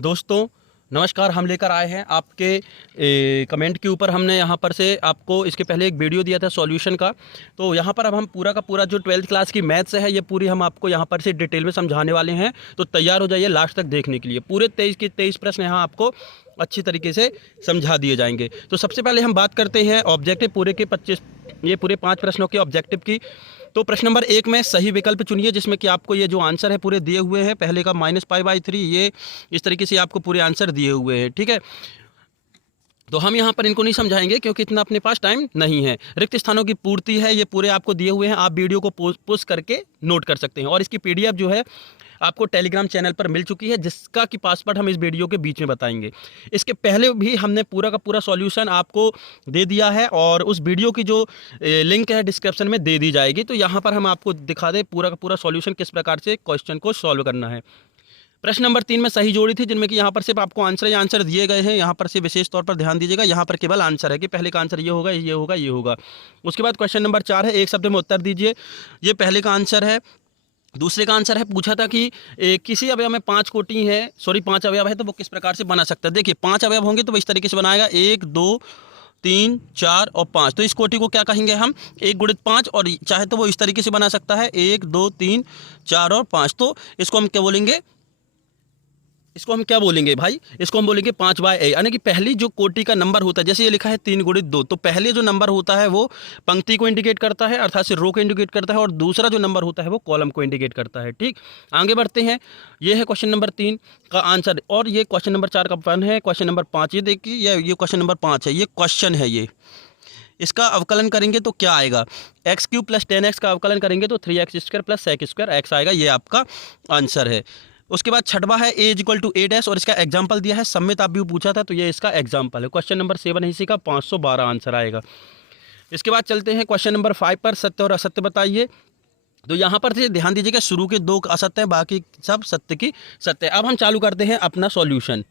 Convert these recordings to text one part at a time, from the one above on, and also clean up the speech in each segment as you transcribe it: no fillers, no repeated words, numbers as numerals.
दोस्तों नमस्कार। हम लेकर आए हैं आपके कमेंट के ऊपर। हमने यहाँ पर से आपको इसके पहले एक वीडियो दिया था सॉल्यूशन का। तो यहाँ पर अब हम पूरा का पूरा जो 12th क्लास की मैथ्स है ये पूरी हम आपको यहाँ पर से डिटेल में समझाने वाले हैं। तो तैयार हो जाइए लास्ट तक देखने के लिए। पूरे 23 के 23 प्रश्न यहाँ आपको अच्छी तरीके से समझा दिए जाएंगे। तो सबसे पहले हम बात करते हैं ऑब्जेक्टिव पूरे के 25 ये पूरे 5 प्रश्नों के ऑब्जेक्टिव की। तो प्रश्न नंबर 1 में सही विकल्प चुनिए जिसमें कि आपको ये जो आंसर है पूरे दिए हुए हैं। पहले का -π/3 ये इस तरीके से आपको पूरे आंसर दिए हुए हैं, ठीक है। तो हम यहाँ पर इनको नहीं समझाएंगे क्योंकि इतना अपने पास टाइम नहीं है। रिक्त स्थानों की पूर्ति है ये पूरे आपको दिए हुए हैं। आप वीडियो को पुश करके नोट कर सकते हैं और इसकी पीडीएफ जो है आपको टेलीग्राम चैनल पर मिल चुकी है जिसका कि पासवर्ड हम इस वीडियो के बीच में बताएंगे। इसके पहले भी हमने पूरा का पूरा सॉल्यूशन आपको दे दिया है और उस वीडियो की जो लिंक है डिस्क्रिप्शन में दे दी जाएगी। तो यहाँ पर हम आपको दिखा दें पूरा का पूरा सॉल्यूशन किस प्रकार से क्वेश्चन को सॉल्व करना है। प्रश्न नंबर 3 में सही जोड़ी थी जिनमें कि यहाँ पर सिर्फ आपको आंसर दिए गए हैं। यहाँ पर से विशेष तौर पर ध्यान दीजिएगा, यहाँ पर केवल आंसर है कि पहले का आंसर ये होगा, ये होगा, ये होगा। उसके बाद क्वेश्चन नंबर 4 है, एक शब्द में उत्तर दीजिए। ये पहले का आंसर है। दूसरे का आंसर है, पूछा था कि किसी अवयव में 5 कोटि है, सॉरी 5 अवयव है तो वो किस प्रकार से बना सकता है। देखिए 5 अवयव होंगे तो वो इस तरीके से बनाएगा 1 2 3 4 और 5। तो इस कोटि को क्या कहेंगे हम, 1 गुणित 5। और चाहे तो वो इस तरीके से बना सकता है 1 2 3 4 और 5। तो इसको हम क्या बोलेंगे, इसको हम क्या बोलेंगे भाई, इसको हम बोलेंगे 5/a। यानी कि पहली जो कोटि का नंबर होता है, जैसे ये लिखा है 3 गुणित 2, तो पहले जो नंबर होता है वो पंक्ति को इंडिकेट करता है अर्थात से रो को इंडिकेट करता है और दूसरा जो नंबर होता है वो कॉलम को इंडिकेट करता है। ठीक, आगे बढ़ते हैं। ये है क्वेश्चन नंबर 3 का आंसर और ये क्वेश्चन नंबर 4 का वन है। क्वेश्चन नंबर 5 ये देखिए, ये क्वेश्चन नंबर 5 है, ये क्वेश्चन है। ये इसका अवकलन करेंगे तो क्या आएगा, x³ + 10x का अवकलन करेंगे तो 3x² + sec² x आएगा। ये आपका आंसर है। उसके बाद छठवा है a = a' और इसका एग्जाम्पल दिया है। सम्मित आप भी पूछा था तो ये इसका एग्जाम्पल है। क्वेश्चन नंबर 7 है, इसी का 512 आंसर आएगा। इसके बाद चलते हैं क्वेश्चन नंबर 5 पर, सत्य और असत्य बताइए। तो यहाँ पर से ध्यान दीजिएगा, शुरू के 2 असत्य है, बाकी सब सत्य की सत्य। अब हम चालू करते हैं अपना सॉल्यूशन।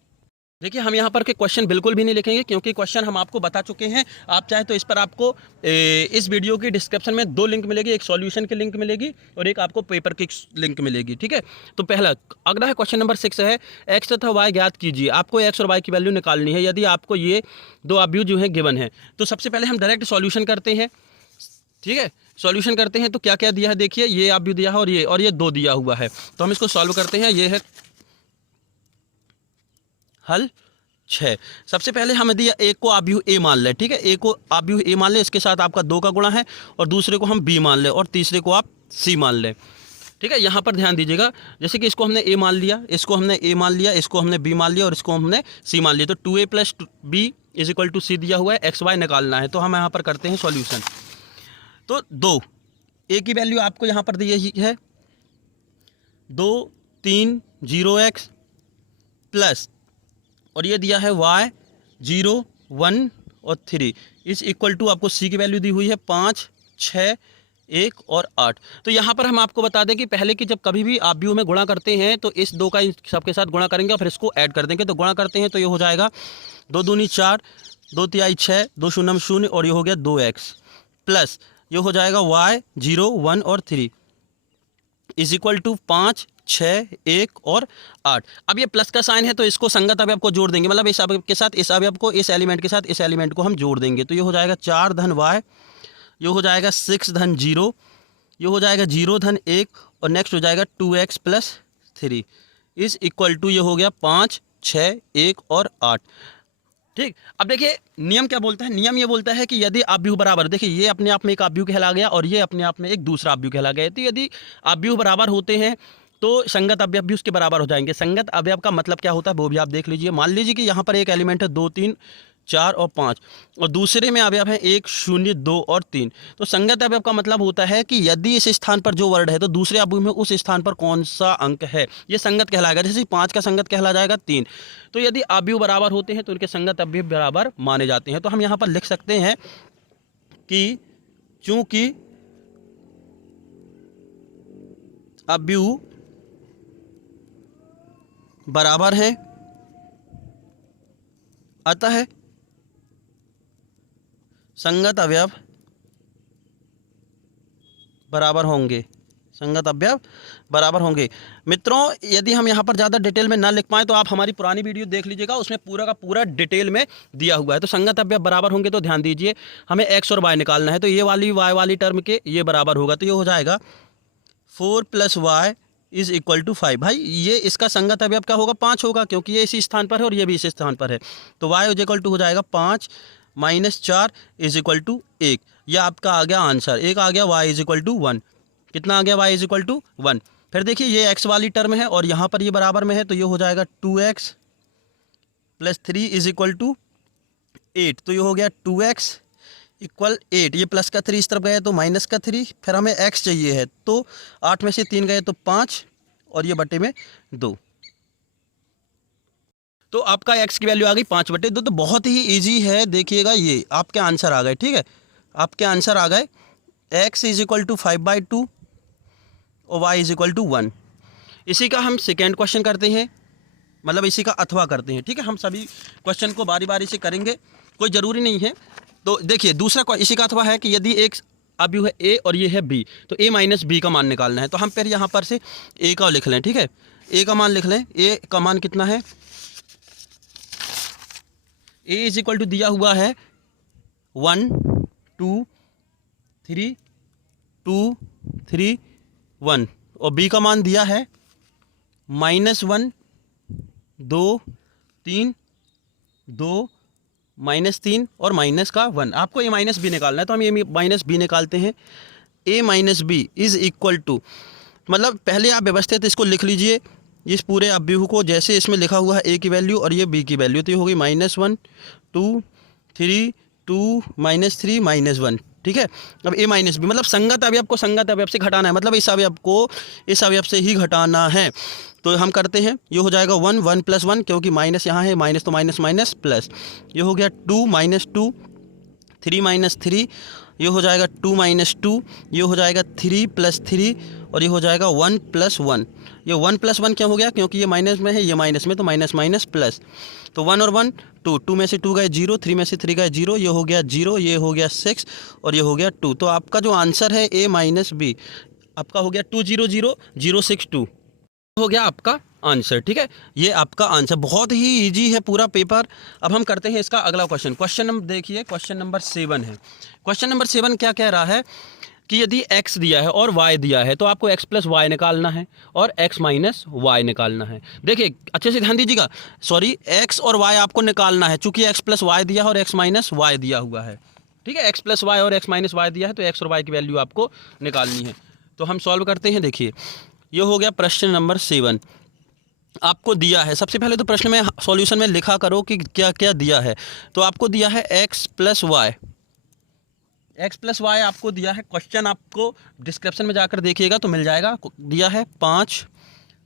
देखिए हम यहाँ पर के क्वेश्चन बिल्कुल भी नहीं लिखेंगे क्योंकि क्वेश्चन हम आपको बता चुके हैं। आप चाहे तो इस पर आपको इस वीडियो की डिस्क्रिप्शन में 2 लिंक मिलेगी, एक सॉल्यूशन की लिंक मिलेगी और एक आपको पेपर की लिंक मिलेगी, ठीक है। तो पहला अगला है क्वेश्चन नंबर 6 है, एक्स तथा वाई ज्ञात कीजिए। आपको एक्स और वाई की वैल्यू निकालनी है यदि आपको ये 2 अवयव जो है गिवन है। तो सबसे पहले हम डायरेक्ट सॉल्यूशन करते हैं, ठीक है। सॉल्यूशन करते हैं तो क्या क्या दिया है देखिए, ये अवयव दिया है और ये 2 दिया हुआ है। तो हम इसको सॉल्व करते हैं। ये है हल 6। सबसे पहले हमें दिया एक को अवयव ए मान ले, ठीक है। एक को अवयव ए मान ले, इसके साथ आपका 2 का गुणा है और दूसरे को हम बी मान ले और तीसरे को आप सी मान ले, ठीक है। यहाँ पर ध्यान दीजिएगा, जैसे कि इसको हमने ए मान लिया, इसको हमने ए मान लिया, इसको हमने बी मान लिया और इसको हमने सी मान लिया। तो 2a + b = c दिया हुआ है, एक्स वाई निकालना है। तो हम यहाँ पर करते हैं सॉल्यूशन। तो 2 ए की वैल्यू आपको यहाँ पर दी है 2 3 0x प्लस और ये दिया है y 0 1 और 3 इस इक्वल टू आपको c की वैल्यू दी हुई है 5 6 1 और 8। तो यहाँ पर हम आपको बता दें कि पहले की जब कभी भी अवयव में गुणा करते हैं तो इस 2 का सबके साथ गुणा करेंगे और फिर इसको ऐड कर देंगे। तो गुणा करते हैं तो ये हो जाएगा 2 दूनी 4 2 तिहाई 6 2 शून्य 0 और ये हो गया 2x प्लस ये हो जाएगा y 0 1 और 3 इज इक्वल टू 5 6 1 और 8। अब ये प्लस का साइन है तो इसको संगत अवयव को जोड़ देंगे, मतलब इस अवयव के साथ इस अवयव को, इस एलिमेंट के साथ इस एलिमेंट को हम जोड़ देंगे। तो ये हो जाएगा 4 धन y, ये हो जाएगा 6 धन 0, ये हो जाएगा 0 धन 1 और नेक्स्ट हो जाएगा 2x + 3 इज इक्वल टू ये हो गया 5 6 1 और 8, ठीक। अब देखिए नियम क्या बोलता है, नियम ये बोलता है कि यदि अवयव बराबर, देखिए ये अपने आप में एक अवयव कहला गया और ये अपने आप में एक दूसरा अवयव कहला गया। तो यदि अवयव बराबर होते हैं तो संगत अवयव भी उसके बराबर हो जाएंगे। संगत अवयव का मतलब क्या होता है वो भी आप देख लीजिए। मान लीजिए कि यहाँ पर एक एलिमेंट है 2 3 4 और 5 और दूसरे में अवयव है 1 0 2 और 3। तो संगत अवयव का मतलब होता है कि यदि इस स्थान पर जो वर्ड है तो दूसरे अवयव में उस स्थान पर कौन सा अंक है, ये संगत कहलाएगा। जैसे 5 का संगत कहला जाएगा 3। तो यदि अवयव बराबर होते हैं तो उनके संगत अवयव बराबर माने जाते हैं। तो हम यहाँ पर लिख सकते हैं कि चूंकि अवयव बराबर है अतः संगत अवयव बराबर होंगे, संगत अवयव बराबर होंगे। मित्रों यदि हम यहाँ पर ज़्यादा डिटेल में ना लिख पाएँ तो आप हमारी पुरानी वीडियो देख लीजिएगा, उसमें पूरा का पूरा डिटेल में दिया हुआ है। तो संगत अवयव बराबर होंगे तो ध्यान दीजिए हमें x और y निकालना है, तो ये वाली y वाली टर्म के ये बराबर होगा, तो ये हो जाएगा 4 + y = 5। भाई ये इसका संगत अवयव क्या होगा, 5 होगा, क्योंकि ये इसी स्थान पर है और ये भी इसी स्थान पर है। तो y = हो जाएगा 5 - 4 = 1। यह आपका आ गया आंसर, एक आ गया y = 1। कितना आ गया y = 1। फिर देखिए ये x वाली टर्म है और यहाँ पर ये बराबर में है, तो ये हो जाएगा 2x + 3 = 8। तो ये हो गया 2x = 8। ये प्लस का 3 इस तरफ गया तो माइनस का 3। फिर हमें x चाहिए है, तो 8 में से 3 गए तो 5 और ये बटे में 2। तो आपका x की वैल्यू आ गई 5/2। तो बहुत ही इजी है, देखिएगा ये आपके आंसर आ गए। ठीक है, आपके आंसर आ गए x = 5/2 और y = 1। इसी का हम सेकेंड क्वेश्चन करते हैं, मतलब इसी का अथवा करते हैं। ठीक है, हम सभी क्वेश्चन को बारी बारी से करेंगे, कोई ज़रूरी नहीं है। तो देखिए दूसरा इसी का अथवा है कि यदि एक अवयव है a और ये है b, तो a - b का मान निकालना है। तो हम फिर यहाँ पर से a का लिख लें। ठीक है, a का मान लिख लें। a का मान कितना है, a = दिया हुआ है 1 2 3 2 3 1 और b का मान दिया है -1 2 3 2 -3 और -1। आपको a - b निकालना है, तो हम a - b निकालते हैं। a - b = मतलब पहले आप व्यवस्थित इसको लिख लीजिए, इस पूरे अवयव को, जैसे इसमें लिखा हुआ है a की वैल्यू और ये b की वैल्यू, तो ये होगी -1 2 3 2 -3 -1। ठीक है, अब a - b मतलब संगत अवयव को संगत अवयव से घटाना है, मतलब इस अवयव को इस अवयव से ही घटाना है। तो हम करते हैं, ये हो जाएगा 1 1 + 1, क्योंकि माइनस यहाँ है, माइनस तो माइनस माइनस प्लस, ये हो गया 2 - 2 3 - 3, ये हो जाएगा 2 - 2, ये हो जाएगा 3 + 3 और ये हो जाएगा 1 + 1। ये 1 + 1 क्या हो गया, क्योंकि ये माइनस में है, ये माइनस में, तो माइनस माइनस प्लस। तो 1 और 1 2, 2 में से 2 गए 0, 3 में से 3 गए 0, ये हो गया 0, ये हो गया 6 और ये हो गया 2। तो आपका जो आंसर है a - b आपका हो गया 200062 हो गया आपका आंसर। ठीक है, ये आपका आंसर, बहुत ही इजी है पूरा पेपर। अब हम करते हैं इसका अगला क्वेश्चन। क्वेश्चन नंबर देखिए, क्वेश्चन नंबर 7 है। क्वेश्चन नंबर 7 क्या कह रहा है कि यदि x दिया है और y दिया है, तो आपको x + y निकालना है और x - y निकालना है। देखिए अच्छे से ध्यान दीजिएगा, सॉरी x और y आपको निकालना है, चूंकि x + y दिया है और x - y दिया हुआ है। ठीक है, x + y और x - y दिया है, तो x और y की वैल्यू आपको निकालनी है। तो हम सॉल्व करते हैं। देखिए ये हो गया प्रश्न नंबर 7 आपको दिया है। सबसे पहले तो प्रश्न में सॉल्यूशन में लिखा करो कि क्या क्या दिया है। तो आपको दिया है x + y, x + y आपको दिया है। क्वेश्चन आपको डिस्क्रिप्शन में जाकर देखिएगा तो मिल जाएगा। दिया है 5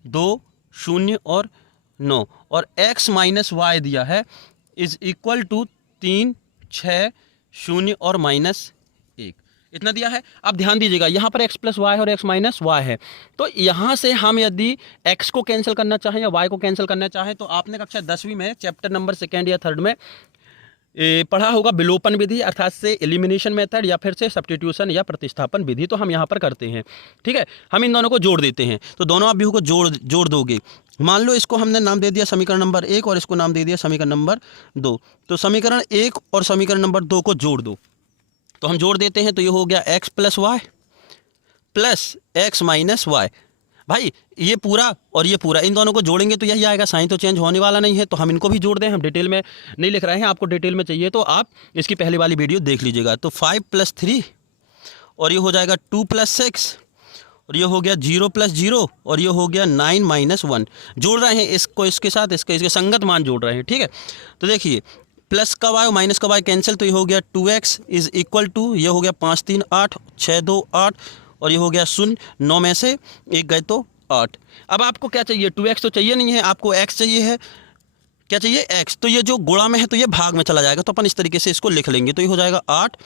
2 0 और 9 और x - y दिया है = 3 6 0 और -1, इतना दिया है। अब ध्यान दीजिएगा, यहाँ पर x + y और x - y है, तो यहाँ से हम यदि x को कैंसिल करना चाहें या y को कैंसिल करना चाहें, तो आपने कक्षा 10वीं में चैप्टर नंबर 2 या 3 में पढ़ा होगा विलोपन विधि, अर्थात से एलिमिनेशन मेथड या फिर से सब्स्टिट्यूशन या प्रतिस्थापन विधि। तो हम यहाँ पर करते हैं। ठीक है, हम इन दोनों को जोड़ देते हैं। तो दोनों अवयवों को जोड़ दोगे। मान लो इसको हमने नाम दे दिया समीकरण नंबर 1 और इसको नाम दे दिया समीकरण नंबर 2। तो समीकरण 1 और समीकरण नंबर 2 को जोड़ दो। तो हम जोड़ देते हैं, तो ये हो गया x + y plus x - y। भाई ये पूरा और ये पूरा, इन दोनों को जोड़ेंगे तो यही आएगा, साइन तो चेंज होने वाला नहीं है। तो हम इनको भी जोड़ दें, हम डिटेल में नहीं लिख रहे हैं, आपको डिटेल में चाहिए तो आप इसकी पहले वाली वीडियो देख लीजिएगा। तो 5 + 3 और ये हो जाएगा 2 + 6 और ये हो गया 0 + 0 और ये हो गया 9 - 1। जोड़ रहे हैं इसको इसके साथ, इसके संगत मान जोड़ रहे हैं। ठीक है, तो देखिए प्लस का y और माइनस का y कैंसिल, तो ये हो गया 2x = ये हो गया 5 3 8 6 2 8 और ये हो गया 0, 9 में से 1 गए तो 8। अब आपको क्या चाहिए, 2x तो चाहिए नहीं है, आपको x चाहिए है। क्या चाहिए, x। तो ये जो गुणा में है तो ये भाग में चला जाएगा, तो अपन इस तरीके से इसको लिख लेंगे। तो ये हो जाएगा 8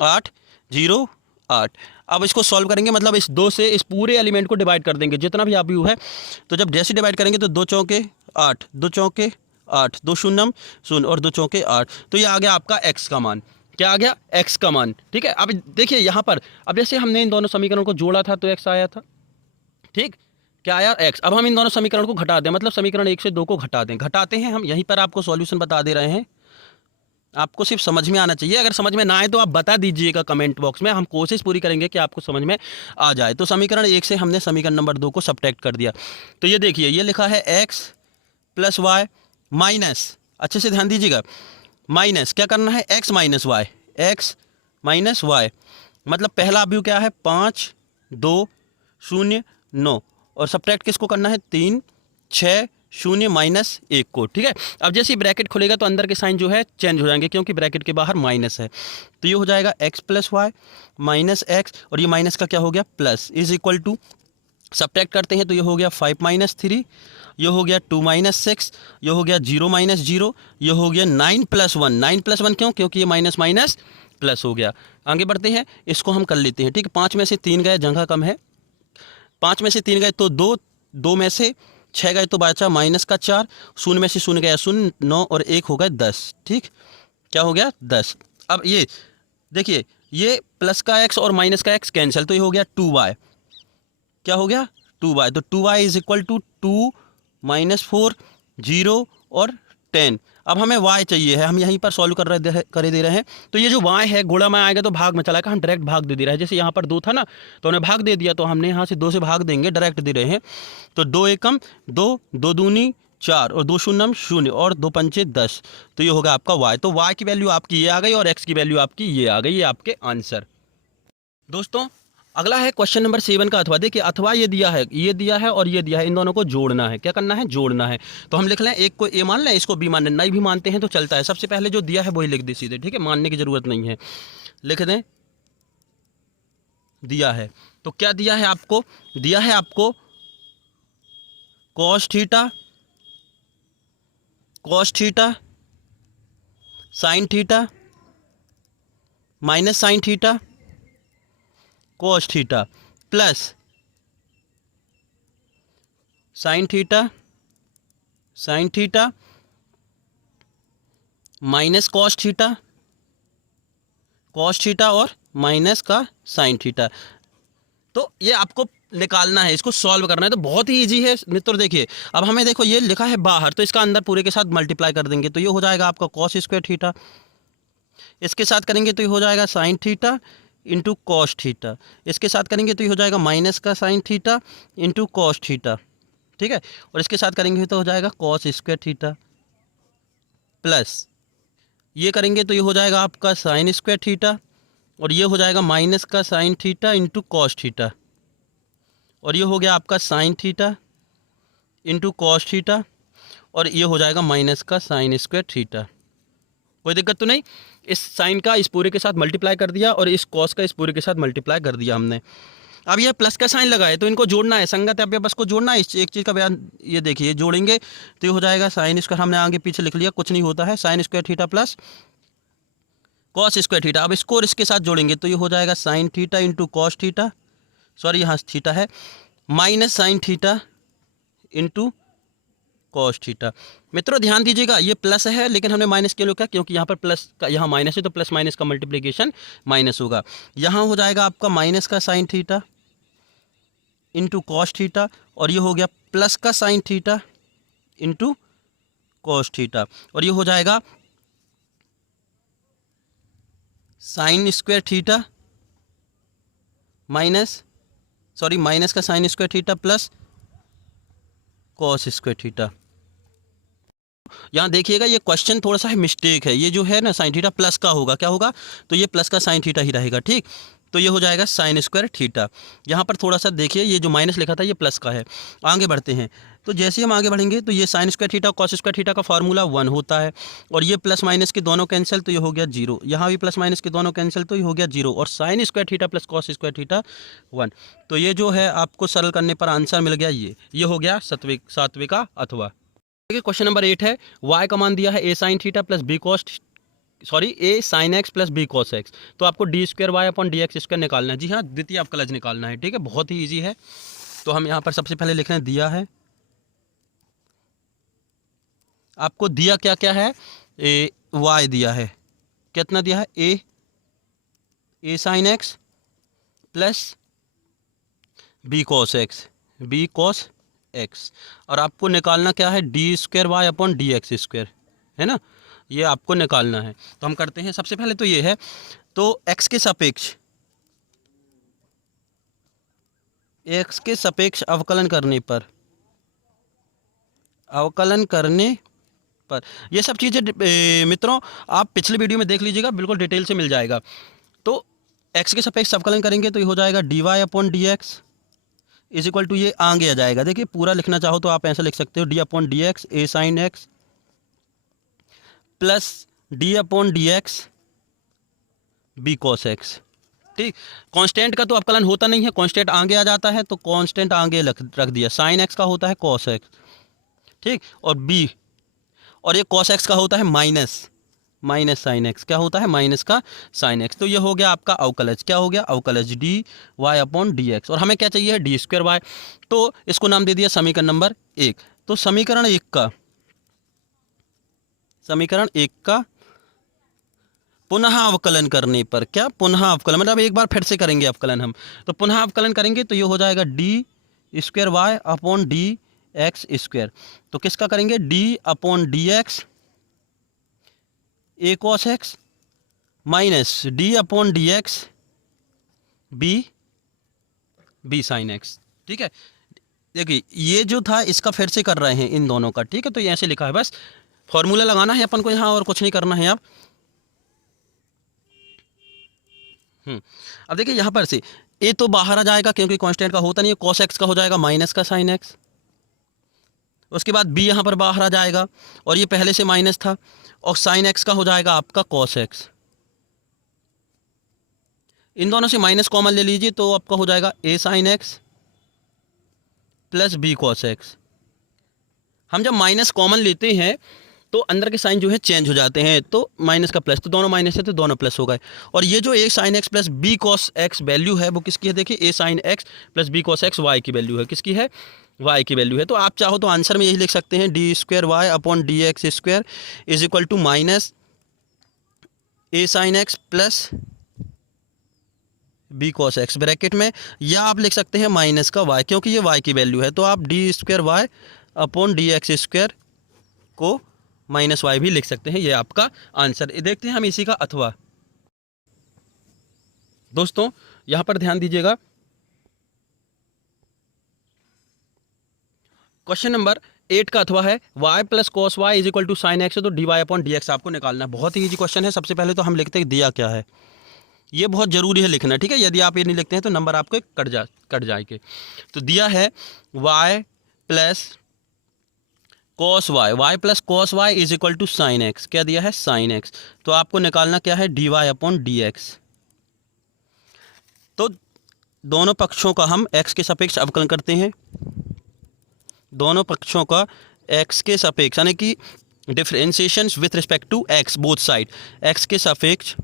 8 0 8। अब इसको सॉल्व करेंगे, मतलब इस 2 से इस पूरे एलिमेंट को डिवाइड कर देंगे, जितना भी अवयव है। तो जब जैसे डिवाइड करेंगे तो 2 चौके 8 2 चौके 8 2 शून्यम 0 और 2 चौके 8। तो ये आ गया आपका x का मान। क्या आ गया, x का मान। ठीक है, अब देखिए यहाँ पर, अब जैसे हमने इन दोनों समीकरणों को जोड़ा था तो x आया था। ठीक, क्या आया, x। अब हम इन दोनों समीकरण को घटा दें, मतलब समीकरण 1 से 2 को घटा दें। घटाते हैं हम, यहीं पर आपको सॉल्यूशन बता दे रहे हैं, आपको सिर्फ समझ में आना चाहिए। अगर समझ में ना आए तो आप बता दीजिएगा कमेंट बॉक्स में, हम कोशिश पूरी करेंगे कि आपको समझ में आ जाए। तो समीकरण 1 से हमने समीकरण नंबर 2 को सब्ट्रैक्ट कर दिया। तो ये देखिए, ये लिखा है x प्लस वाई माइनस, अच्छे से ध्यान दीजिएगा, माइनस क्या करना है, x minus Y, x minus Y, मतलब पहला अवयव क्या है, 5 2 0 9, और सब्ट्रैक्ट किसको करना है, 3 6 0 माइनस 1 को। ठीक है, अब जैसे ही ब्रैकेट खुलेगा तो अंदर के साइन जो है चेंज हो जाएंगे, क्योंकि ब्रैकेट के बाहर माइनस है। तो ये हो जाएगा x plus Y minus X, और ये माइनस का क्या हो गया, plus, is equal to, subtract करते हैं तो ये हो गया 5 माइनस 3, ये हो गया 2 माइनस 6, ये हो गया 0 माइनस 0, ये हो गया 9 प्लस 1। 9 प्लस 1 क्यों, क्योंकि ये माइनस माइनस प्लस हो गया। आगे बढ़ते हैं, इसको हम कर लेते हैं। ठीक है, 5 में से 3 गए, जगह कम है, 5 में से 3 गए तो 2, 2 में से 6 गए तो बचा माइनस का 4, 0 में से 0 गया 0, 9 और 1 हो गए 10। ठीक, क्या हो गया, 10। अब ये देखिए, ये प्लस का x और माइनस का x कैंसिल, तो ये हो गया 2y, क्या हो गया, 2y। तो 2y is equal to 2 minus 4 0 और 10। अब हमें y चाहिए है, हम यहीं पर सॉल्व कर दे रहे हैं। तो ये जो y है, गुणा में आएगा तो भाग में चला जाएगा, हम डायरेक्ट भाग दे रहे हैं। जैसे यहाँ पर 2 था ना, तो हमने भाग दे दिया, तो हमने यहाँ से 2 से भाग देंगे, डायरेक्ट दे रहे हैं। तो 2 एकम 2, 2 दूनी 4, और 2 शून्यम 0, और 2 पंचे 10। तो ये होगा आपका y। तो y की वैल्यू आपकी ये आ गई, और x की वैल्यू आपकी ये आ गई। ये आपके आंसर। दोस्तों अगला है क्वेश्चन नंबर 7 का अथवा। देखिए, अथवा ये दिया है, ये दिया है और ये दिया है, इन दोनों को जोड़ना है। क्या करना है, जोड़ना है। तो हम लिख लें, एक को ए मान लें, इसको बी मान लें, नहीं भी मानते हैं तो चलता है। सबसे पहले जो दिया है वही लिख दे सीधे, ठीक है, मानने की जरूरत नहीं है, लिख दें दिया है। तो क्या दिया है आपको, दिया है आपको cos theta, cos theta sine theta minus sine theta cos theta plus sine theta, sine theta minus cos theta, cos theta और माइनस का साइन थीटा। तो ये आपको निकालना है, इसको सॉल्व करना है। तो बहुत ही इजी है मित्रों। देखिए, अब हमें देखो ये लिखा है बाहर, तो इसका अंदर पूरे के साथ मल्टीप्लाई कर देंगे, तो ये हो जाएगा आपका कॉस स्क्वायर थीटा। इसके साथ करेंगे तो ये हो जाएगा sign theta into cos theta. इसके साथ करेंगे तो ये हो जाएगा माइनस का sine theta into cos theta. ठीक है, और इसके साथ करेंगे तो हो जाएगा कॉस स्क्वायर थीटा, प्लस ये करेंगे तो ये हो जाएगा आपका साइन स्क्वायर थीटा, और ये हो जाएगा माइनस का sine theta into cos theta, और ये हो गया आपका sign theta into cos theta, और ये हो जाएगा माइनस का साइन स्क्वायर थीटा। कोई दिक्कत तो नहीं। इस साइन का इस पूरे के साथ मल्टीप्लाई कर दिया, और इस कॉस का इस पूरे के साथ मल्टीप्लाई कर दिया हमने। अब ये प्लस का साइन लगा है तो इनको जोड़ना है, संगत है, अब ये बस को जोड़ना है। इस एक चीज़ का बयान ये देखिए, जोड़ेंगे तो ये हो जाएगा साइन स्क्वायर, हमने आगे पीछे लिख लिया, कुछ नहीं होता है, sign square theta plus cos square theta. अब इसको और इसके साथ जोड़ेंगे तो ये हो जाएगा sign theta into cos theta, sorry यहाँ थीटा है, minus sign theta into cos theta. मित्रों ध्यान दीजिएगा, ये प्लस है लेकिन हमने माइनस क्यों लिखा, क्योंकि यहाँ पर प्लस का, यहाँ माइनस है तो प्लस माइनस का मल्टीप्लिकेशन माइनस होगा। यहाँ हो जाएगा आपका माइनस का sine theta into cos theta, और ये हो गया प्लस का sine theta into cos theta, और ये हो जाएगा sine square theta minus, sorry minus का sine square theta plus cos square theta. यहाँ देखिएगा, ये क्वेश्चन थोड़ा सा है मिस्टेक है, ये जो है ना साइन थीटा प्लस का होगा, क्या होगा, तो ये प्लस का साइन थीटा ही रहेगा। ठीक, तो ये हो जाएगा साइन स्क्वायर थीटा। यहाँ पर थोड़ा सा देखिए, ये जो माइनस लिखा था ये प्लस का है। आगे बढ़ते हैं, तो जैसे हम आगे बढ़ेंगे तो ये sign square theta cos square theta का फार्मूला 1 होता है, और ये प्लस माइनस के दोनों कैंसिल तो ये हो गया 0, यहाँ भी प्लस माइनस के दोनों कैंसिल तो ये हो गया 0, और sign square theta plus cos square theta 1। तो ये जो है आपको सरल करने पर आंसर मिल गया, ये हो गया सातवें का अथवा। देखिए क्वेश्चन नंबर 8 है, y का मान दिया है a sine theta plus b cos, sorry a sine x plus b cos x। तो आपको D square Y upon D X square निकालना है। जी हाँ, द्वितीय अवकलज निकालना है। ठीक है, बहुत ही ईजी है। तो हम यहाँ पर सबसे पहले लिख रहे हैं, दिया है आपको, दिया क्या क्या है, y दिया है, कितना दिया है, A sine X plus B cos X, B cos X. और आपको निकालना क्या है, D square Y upon D X square, है ना, ये आपको निकालना है। तो हम करते हैं, सबसे पहले तो ये है, तो एक्स के सापेक्ष अवकलन करने पर ये सब चीज़ें मित्रों आप पिछले वीडियो में देख लीजिएगा, बिल्कुल डिटेल से मिल जाएगा। तो एक्स के सापेक्ष अवकलन करेंगे तो ये हो जाएगा D Y upon D X is equal to, ये आगे आ जाएगा। देखिए पूरा लिखना चाहो तो आप ऐसा लिख सकते हो, D upon D X A sine X plus D upon D X B cos X. ठीक, कांस्टेंट का तो अवकलन होता नहीं है, कांस्टेंट आगे आ जाता है, तो कांस्टेंट आगे रख दिया। साइन एक्स का होता है कॉस एक्स, ठीक, और बी, और ये कॉस एक्स का होता है माइनस साइन एक्स, क्या होता है, माइनस का साइन एक्स। तो ये हो गया आपका अवकलज, क्या हो गया, अवकलज D Y upon D x. और हमें क्या चाहिए, डी स्क्वायर वाई, तो इसको नाम दे दिया समीकरण नंबर 1। तो समीकरण एक का पुनः अवकलन करने पर, क्या, पुनः अवकलन मतलब एक बार फिर से करेंगे अवकलन हम, तो पुनः अवकलन करेंगे तो ये हो जाएगा D square Y upon D X square. तो किसका करेंगे, D upon D X A cos X minus D upon D X B sine X. ठीक है, देखिए ये जो था इसका फिर से कर रहे हैं इन दोनों का, ठीक है, तो ये ऐसे लिखा है, बस फॉर्मूला लगाना है अपन को यहाँ, और कुछ नहीं करना है आप। अब देखिए यहाँ पर से ए तो बाहर आ जाएगा क्योंकि कांस्टेंट का होता नहीं है, कॉस एक्स का हो जाएगा माइनस का साइन एक्स। उसके बाद बी यहाँ पर बाहर आ जाएगा, और ये पहले से माइनस था, और साइन एक्स का हो जाएगा आपका कॉस एक्स। इन दोनों से माइनस कॉमन ले लीजिए तो आपका हो जाएगा A sine X plus B cos X. हम जब माइनस कॉमन लेते हैं तो अंदर के साइन जो है चेंज हो जाते हैं, तो माइनस का प्लस, तो दोनों माइनस है तो दोनों प्लस हो गए। और ये जो A sine X plus B cos X value है वो किसकी है, देखिए A sine X plus B cos X Y की वैल्यू है, किसकी है, वाई की वैल्यू है। तो आप चाहो तो आंसर में यही लिख सकते हैं, D square Y upon D X square is equal to minus A sine X plus B cos X bracket में, या आप लिख सकते हैं माइनस का वाई, क्योंकि ये वाई की वैल्यू है, तो आप D square Y upon D X square को माइनस वाई भी लिख सकते हैं। ये आपका आंसर। देखते हैं हम इसी का अथवा। दोस्तों यहां पर ध्यान दीजिएगा, क्वेश्चन नंबर 8 का अथवा है y plus cos Y is equal to sine x, तो D Y upon D x आपको निकालना है। बहुत ही ईजी क्वेश्चन है। सबसे पहले तो हम लिखते हैं दिया क्या है, ये बहुत ज़रूरी है लिखना, ठीक है, यदि आप ये नहीं लिखते हैं तो नंबर आपके कट जाएंगे। तो दिया है y plus cos Y plus cos Y is equal to sine X, क्या दिया है, साइन एक्स। तो आपको निकालना क्या है, D Y upon D x. तो दोनों पक्षों का हम एक्स के सापेक्ष अवकलन करते हैं, दोनों पक्षों का एक्स के सापेक्ष, यानी कि differentiation with respect to X, both side, X के सापेक्ष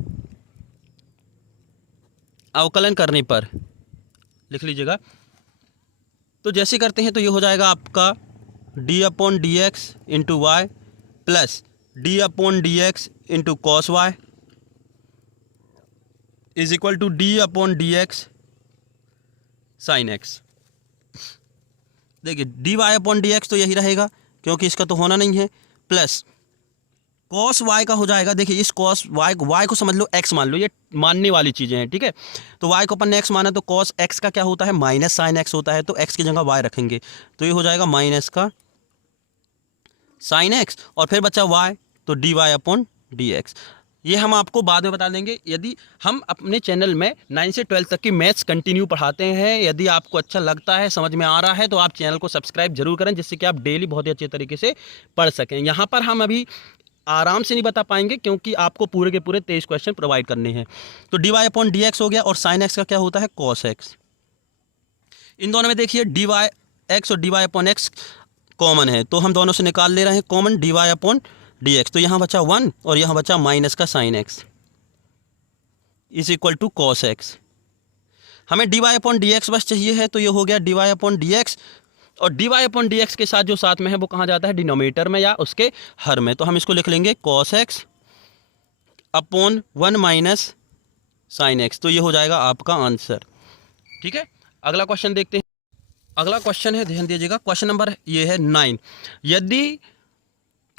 अवकलन करने पर लिख लीजिएगा। तो जैसे करते हैं तो ये हो जाएगा आपका d upon D x into y plus D upon D x into cos Y is equal to D upon D x sine x. देखिए d Y upon D x तो यही रहेगा क्योंकि इसका तो होना नहीं है, प्लस कॉस वाई का हो जाएगा। देखिए इस कॉस वाई को समझ लो एक्स मान लो, ये मानने वाली चीज़ें हैं, ठीक है। तो वाई को अपन ने एक्स माना तो कॉस एक्स का क्या होता है, माइनस साइन एक्स होता है, तो एक्स की जगह वाई रखेंगे तो ये हो जाएगा माइनस का साइन एक्स, और फिर बचा वाई, तो D Y upon D X. ये हम आपको बाद में बता देंगे। यदि हम अपने चैनल में 9 से 12 तक की मैथ्स कंटिन्यू पढ़ाते हैं, यदि आपको अच्छा लगता है, समझ में आ रहा है, तो आप चैनल को सब्सक्राइब जरूर करें, जिससे कि आप डेली बहुत ही अच्छे तरीके से पढ़ सकें। यहाँ पर हम अभी आराम से नहीं बता पाएंगे क्योंकि आपको पूरे के पूरे 23 क्वेश्चन प्रोवाइड करने हैं। तो D Y upon D X हो गया, और साइन एक्स का क्या होता है, कॉस एक्स। इन दोनों में देखिए डी वाई एक्स और d Y upon x common है, तो हम दोनों से निकाल ले रहे हैं common d Y upon D x. तो यहाँ बचा 1 और यहाँ बचा माइनस का sine x is equal to cos x. हमें d Y upon D x बस चाहिए है, तो ये हो गया d Y upon D x, और d Y upon D x के साथ जो साथ में है वो कहाँ जाता है, डिनोमिनेटर में या उसके हर में। तो हम इसको लिख लेंगे cos x upon 1 minus sign x. तो ये हो जाएगा आपका आंसर। ठीक है, अगला क्वेश्चन देखते हैं। अगला क्वेश्चन है, ध्यान दीजिएगा, क्वेश्चन नंबर ये है 9। यदि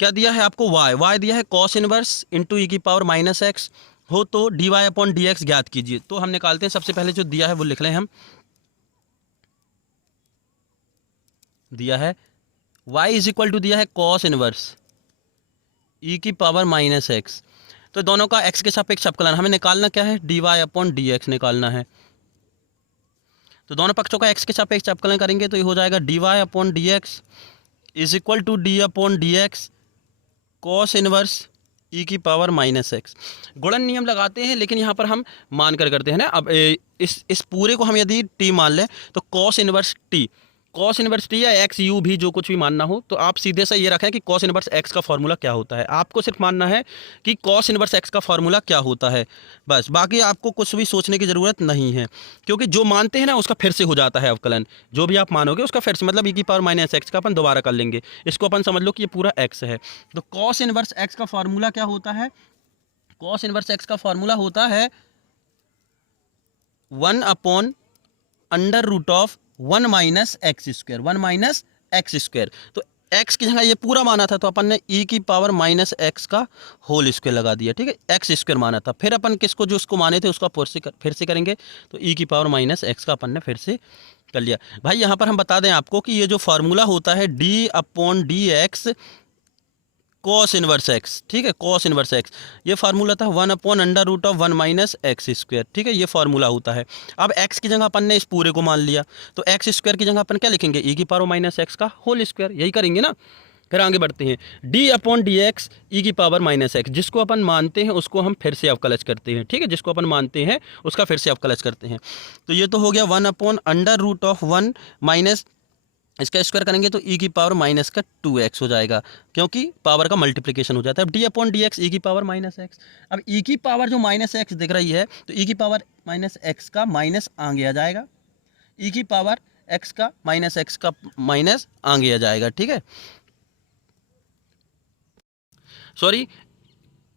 क्या दिया है आपको, y दिया है cos इनवर्स इंटू ई की पावर माइनस एक्स हो तो dy अपॉन डी एक्स ज्ञात कीजिए। तो हम निकालते हैं, सबसे पहले जो दिया है वो लिख लें हम। दिया है y इज इक्वल टू दिया है cos इनवर्स ई की पावर माइनस एक्स। तो दोनों का x के सापेक्ष अवकलन हमें निकालना क्या है, dy अपॉन डी एक्स निकालना है। तो दोनों पक्षों का x के सापेक्ष अवकलन करेंगे तो ये हो जाएगा dy upon D X is equal to D upon D X cos inverse E की पावर माइनस एक्स। गुणन नियम लगाते हैं, लेकिन यहाँ पर हम मान कर करते हैं ना। अब इस पूरे को हम यदि टी मान लें तो कॉस इनवर्स टी या एक्स यू भी जो कुछ भी मानना हो, तो आप सीधे से ये रखें कि कॉस इनवर्स एक्स का फॉर्मूला क्या होता है। आपको सिर्फ मानना है कि कॉस इनवर्स एक्स का फॉर्मूला क्या होता है, बस। बाकी आपको कुछ भी सोचने की ज़रूरत नहीं है, क्योंकि जो मानते हैं ना उसका फिर से हो जाता है अवकलन। जो भी आप मानोगे उसका फिर से, मतलब ई की पावर माइनस एक्स का अपन दोबारा कर लेंगे। इसको अपन समझ लो कि ये पूरा एक्स है। तो कॉस इनवर्स एक्स का फॉर्मूला क्या होता है, कॉस इनवर्स एक्स का फॉर्मूला होता है 1 upon under root of 1 minus X square, 1 minus X square. तो एक्स की जगह ये पूरा माना था तो अपन ने ई की पावर माइनस एक्स का होल स्क्वायर लगा दिया। ठीक है, एक्स स्क्वायर माना था, फिर अपन किसको जो उसको माने थे उसका फिर से करेंगे। तो ई की पावर माइनस एक्स का अपन ने फिर से कर लिया। भाई यहाँ पर हम बता दें आपको कि ये जो फार्मूला होता है D upon D X cos inverse X, ठीक है, कॉस इनवर्स एक्स, ये फार्मूला था 1 upon under root of 1 minus X square. ठीक है, ये फार्मूला होता है। अब एक्स की जगह अपन ने इस पूरे को मान लिया, तो एक्स स्क्वायर की जगह अपन क्या लिखेंगे, ई की पावर माइनस एक्स का होल स्क्वायर, यही करेंगे ना। फिर आगे बढ़ते हैं, डी अपॉन डी एक्स ई की पावर माइनस एक्स, जिसको अपन मानते हैं उसको हम फिर से अवकलज करते हैं। ठीक है, जिसको अपन मानते हैं उसका फिर से अवकलज करते हैं। तो ये तो हो गया 1 upon under root of 1 minus, इसका स्क्वायर करेंगे तो ई की पावर माइनस का 2x हो जाएगा, क्योंकि पावर का मल्टीप्लिकेशन हो जाता है। अब डी अपॉन डी एक्स ई की पावर माइनस एक्स। अब ई की पावर जो माइनस एक्स दिख रही है, तो ई की पावर माइनस एक्स का माइनस आगे आ जाएगा, ई की पावर एक्स का माइनस एक्स का माइनस आगे आ जाएगा। ठीक है, sorry,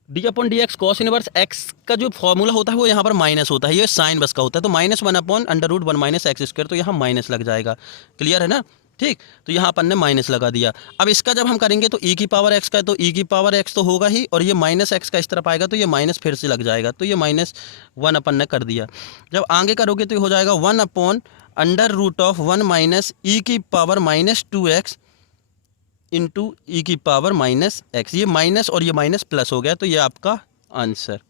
D upon D X cos inverse X का जो फॉर्मूला होता है वो यहाँ पर माइनस होता है, ये साइन बस का होता है। तो minus 1 upon under root 1 minus X square, तो यहाँ माइनस लग जाएगा। क्लियर है ना, ठीक। तो यहाँ अपन ने माइनस लगा दिया। अब इसका जब हम करेंगे तो ई की पावर एक्स का, तो ई की पावर एक्स तो होगा ही, और ये माइनस एक्स का इस तरफ आएगा तो ये माइनस फिर से लग जाएगा, तो ये माइनस 1 अपन ने कर दिया। जब आगे करोगे तो ये हो जाएगा 1 upon under root of 1 minus e की power minus 2x into e की पावर माइनस एक्स। ये माइनस और ये माइनस प्लस हो गया, तो ये आपका आंसर।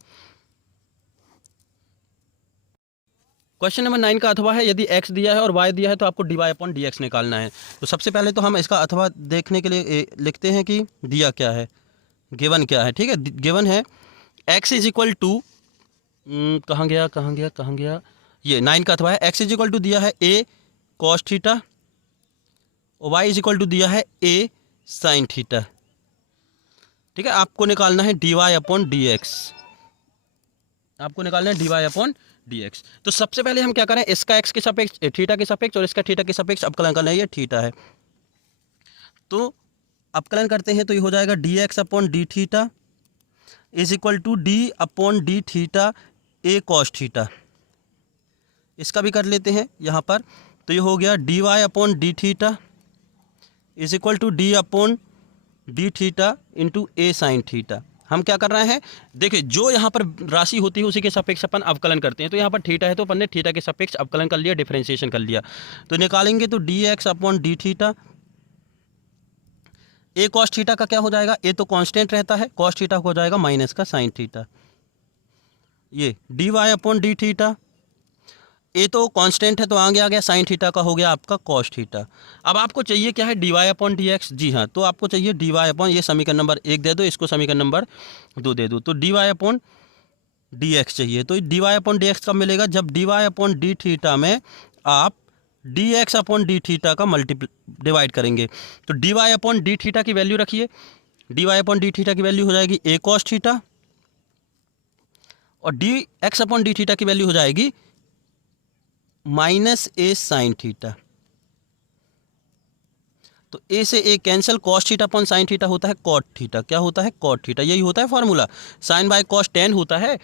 क्वेश्चन नंबर 9 का अथवा है, यदि x दिया है और y दिया है तो आपको dy अपॉन डी एक्स निकालना है। तो सबसे पहले तो हम इसका अथवा देखने के लिए लिखते हैं कि दिया क्या है, गिवन क्या है। ठीक है, गिवन है x इज इक्वल टू, कहाँ गया, ये 9 का अथवा है, x इज इक्वल टू दिया है a कॉस थीटा और y इज इक्वल टू दिया है a साइन थीटा। ठीक है, आपको निकालना है dy अपॉन डी एक्स, आपको निकालना है dy अपॉन डी एक्स। तो सबसे पहले हम क्या करें, इसका x के सापेक्ष थीटा के सापेक्ष और इसका थीटा के सापेक्ष अवकलन करना है, ये थीटा है। तो अवकलन करते हैं तो ये हो जाएगा D x upon D theta is equal to D upon D theta A cos theta. इसका भी कर लेते हैं यहाँ पर, तो ये हो गया d Y upon D theta is equal to D upon D theta into a sine theta. हम क्या कर रहे हैं, देखिए जो यहाँ पर राशि होती है उसी के सापेक्ष अपन अवकलन करते हैं। तो यहाँ पर थीटा है तो अपन ने थीटा के सापेक्ष अवकलन कर लिया, डिफरेंशिएशन कर लिया। तो निकालेंगे तो d x upon D theta, ए कॉस थीटा का क्या हो जाएगा, ए तो कांस्टेंट रहता है, कॉस थीटा हो जाएगा माइनस का साइन थीटा। ये d Y upon D theta, a तो कांस्टेंट है तो आगे आ गया, साइन थीटा का हो गया आपका कॉस थीटा। अब आपको चाहिए क्या है, D Y upon D x. जी हाँ, तो आपको चाहिए डी वाई अपॉन, ये समीकरण नंबर 1 दे दो, इसको समीकरण नंबर 2 दे दो। तो D Y upon D x चाहिए, तो D Y upon D x कब मिलेगा, जब d Y upon D theta में आप d x upon D theta का डिवाइड करेंगे। तो D Y upon D theta की वैल्यू रखिए, d Y upon D theta की वैल्यू हो जाएगी ए कॉस थीटा, और d x upon D theta की वैल्यू हो जाएगी माइनस ए साइन थीटा। तो ए से a cancel, cos theta upon sine theta होता है कॉट थीटा। क्या होता है? Cot theta. यही होता है formula. Sine by cos tan होता है।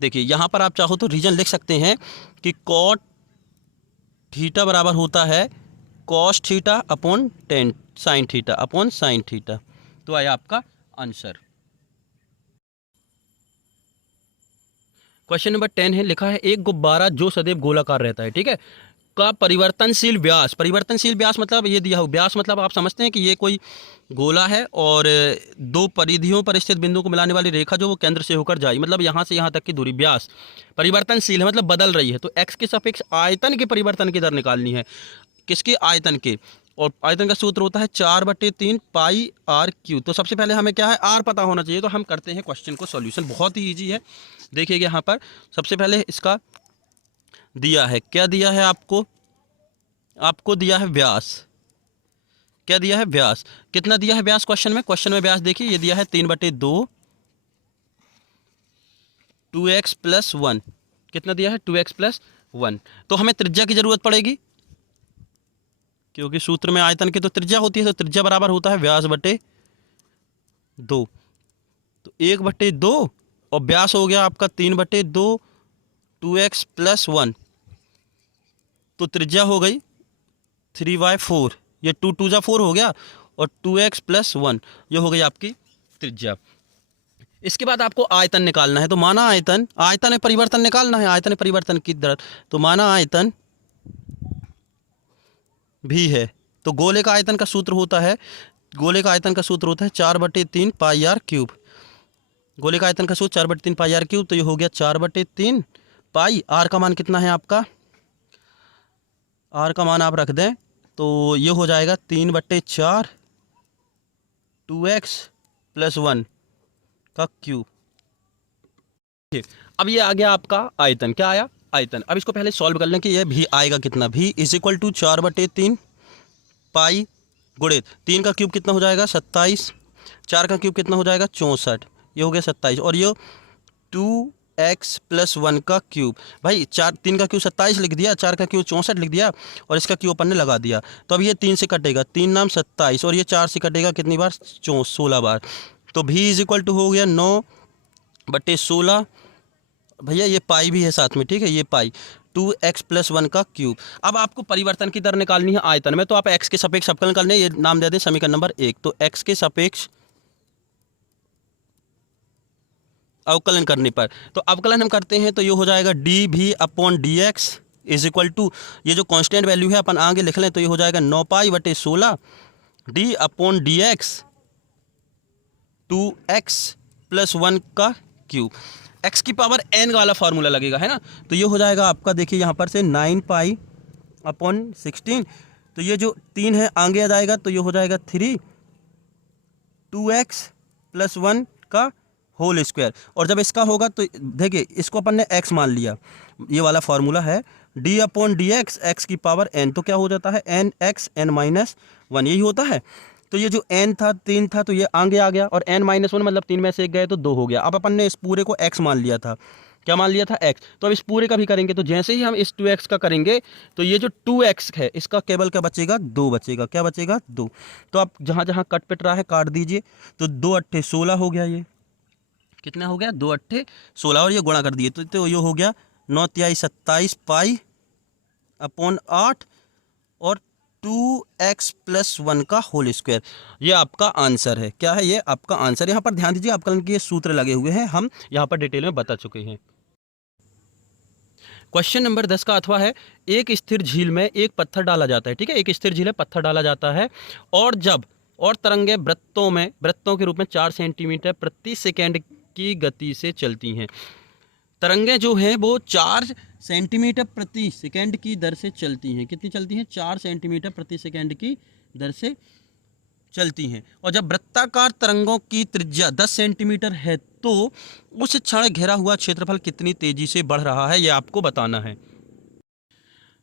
देखिए यहाँ पर आप चाहो तो रीजन लिख सकते हैं कि कॉट थीटा बराबर होता है cos theta upon ten sine theta upon sine theta. तो आया आपका आंसर। क्वेश्चन नंबर 10 है, लिखा है एक गुब्बारा जो सदैव गोलाकार रहता है, ठीक है, का परिवर्तनशील व्यास। परिवर्तनशील व्यास मतलब ये दिया हो, व्यास मतलब आप समझते हैं कि ये कोई गोला है और दो परिधियों पर स्थित बिंदु को मिलाने वाली रेखा जो वो केंद्र से होकर जाए, मतलब यहाँ से यहाँ तक की दूरी, व्यास परिवर्तनशील है मतलब बदल रही है। तो एक्स के सापेक्ष आयतन के परिवर्तन की दर निकालनी है। किसके? आयतन के। और आयतन का सूत्र होता है 4/3 पाई आर क्यू। तो सबसे पहले हमें क्या है? आर पता होना चाहिए। तो हम करते हैं क्वेश्चन को सॉल्यूशन, बहुत ही इजी है। देखिएगा यहाँ पर सबसे पहले इसका दिया है, क्या दिया है आपको? आपको दिया है व्यास। क्या दिया है? व्यास। कितना दिया है व्यास क्वेश्चन में? क्वेश्चन में व्यास देखिए ये दिया है 3/2 2x + 1। कितना दिया है? 2x + 1। तो हमें त्रिज्या की जरूरत पड़ेगी क्योंकि सूत्र में आयतन की तो त्रिज्या होती है। तो त्रिज्या बराबर होता है व्यास बटे 2। तो 1/2 और व्यास हो गया आपका 3/2 2x + 1। तो त्रिज्या हो गई 3/4। ये 2 2 जा 4 हो गया और 2x + 1 ये हो गई आपकी त्रिज्या। इसके बाद आपको आयतन निकालना है। तो माना आयतन, आयतन है परिवर्तन निकालना है, आयतन परिवर्तन की दर। तो माना आयतन भी है। तो गोले का आयतन का सूत्र होता है, गोले का आयतन का सूत्र होता है 4/3 पाई आर क्यूब। गोले का आयतन का सूत्र 4/3 पाई आर क्यूब। तो ये हो गया 4/3 पाई। आर का मान कितना है आपका? आर का मान आप रख दें तो ये हो जाएगा 3/4 2x + 1 का क्यूब। अब ये आ गया आपका आयतन। क्या आया? आयतन। अब इसको पहले सॉल्व कर लें कि ये भी आएगा कितना। भी = 4/3 पाई गुणित 3 का क्यूब कितना हो जाएगा? 27। 4 का क्यूब कितना हो जाएगा? 64। ये हो गया 27 और ये 2x + 1 का क्यूब। भाई 3 का क्यूब 27 लिख दिया, 4 का क्यूब 64 लिख दिया और इसका क्यूब अपन ने लगा दिया। तो अब ये 3 से कटेगा, 3 नाम 27 और ये 4 से कटेगा कितनी बार? 16 बार। तो भी = हो गया 9/16। भैया ये पाई भी है साथ में, ठीक है, ये पाई 2x + 1 का क्यूब। अब आपको परिवर्तन की दर निकालनी है आयतन में। तो आप x के सापेक्ष अवकलन करने, ये नाम दे दें समीकरण नंबर 1। तो x के सापेक्ष अवकलन करने पर, तो अवकलन हम करते हैं तो ये हो जाएगा dv/dx = ये जो कांस्टेंट वैल्यू है अपन आगे लिख लें तो ये हो जाएगा 9π/16 d/dx 2x + 1 का क्यूब। x की पावर n वाला फार्मूला लगेगा, है ना। तो ये हो जाएगा आपका, देखिए यहाँ पर से 9π/16। तो ये जो 3 है आगे आ जाएगा तो ये हो जाएगा 3 2x + 1 का होल स्क्वायर। और जब इसका होगा तो देखिए इसको अपन ने x मान लिया, ये वाला फार्मूला है d/dx x की पावर n। तो क्या हो जाता है? nx n-1 यही होता है। तो ये जो n था 3 था तो ये आगे आ गया और n-1 मतलब 3 में से 1 गए तो 2 हो गया। अब अपन ने इस पूरे को x मान लिया था। क्या मान लिया था? x। तो अब इस पूरे का भी करेंगे तो जैसे ही हम इस 2x का करेंगे तो ये जो 2x है इसका केवल क्या बचेगा? 2 बचेगा। क्या बचेगा? 2। तो आप जहाँ जहाँ कट पिट रहा है काट दीजिए। तो 2×8 = 16 हो गया। ये कितना हो गया? 2×8 = 16 और ये गुणा कर दिए तो ये हो गया 9×3 = 27 π/8 और 2x + 1 का होल स्क्वायर। ये आपका आंसर है। क्या है? ये आपका आंसर। यहाँ पर ध्यान दीजिए अवकलन के सूत्र लगे हुए हैं, हम यहाँ पर डिटेल में बता चुके हैं। क्वेश्चन नंबर 10 का अथवा है, एक स्थिर झील में एक पत्थर डाला जाता है, ठीक है, एक स्थिर झील में पत्थर डाला जाता है और जब और तरंगे वृत्तों के रूप में 4 सेंटीमीटर प्रति सेकेंड की गति से चलती हैं। तरंगे जो हैं वो 4 सेंटीमीटर प्रति सेकेंड की दर से चलती हैं। कितनी चलती हैं? 4 सेंटीमीटर प्रति सेकेंड की दर से चलती हैं। और जब वृत्ताकार तरंगों की त्रिज्या 10 सेंटीमीटर है तो उस क्षण घेरा हुआ क्षेत्रफल कितनी तेजी से बढ़ रहा है, ये आपको बताना है।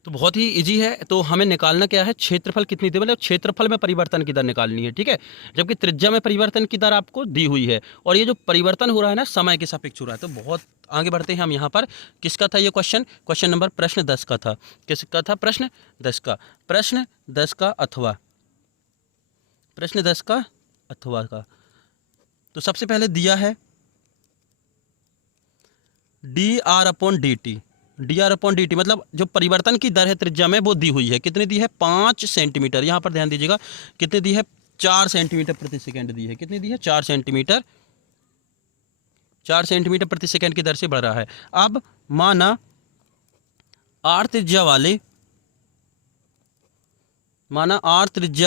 तो बहुत ही इजी है। तो हमें निकालना क्या है? क्षेत्रफल कितनी थी, मतलब क्षेत्रफल में परिवर्तन की दर निकालनी है, ठीक है, जबकि त्रिज्या में परिवर्तन की दर आपको दी हुई है और ये जो परिवर्तन हो रहा है ना समय के सापेक्ष हो रहा है। तो बहुत आगे बढ़ते हैं हम यहाँ पर। किसका था ये क्वेश्चन? क्वेश्चन नंबर प्रश्न 10 का था। किसका था? प्रश्न 10 का। प्रश्न 10 का अथवा प्रश्न 10 का अथवा का। तो सबसे पहले दिया है dr/dt। dr/dt मतलब जो परिवर्तन की दर है त्रिज्या में वो दी हुई है, कितनी दी है 5 सेंटीमीटर। यहाँ पर ध्यान दीजिएगा कितनी दी है 4 सेंटीमीटर प्रति सेकंड दी है, कितनी दी है 4 सेंटीमीटर, 4 सेंटीमीटर प्रति सेकंड की दर से बढ़ रहा है। अब माना r त्रिज्या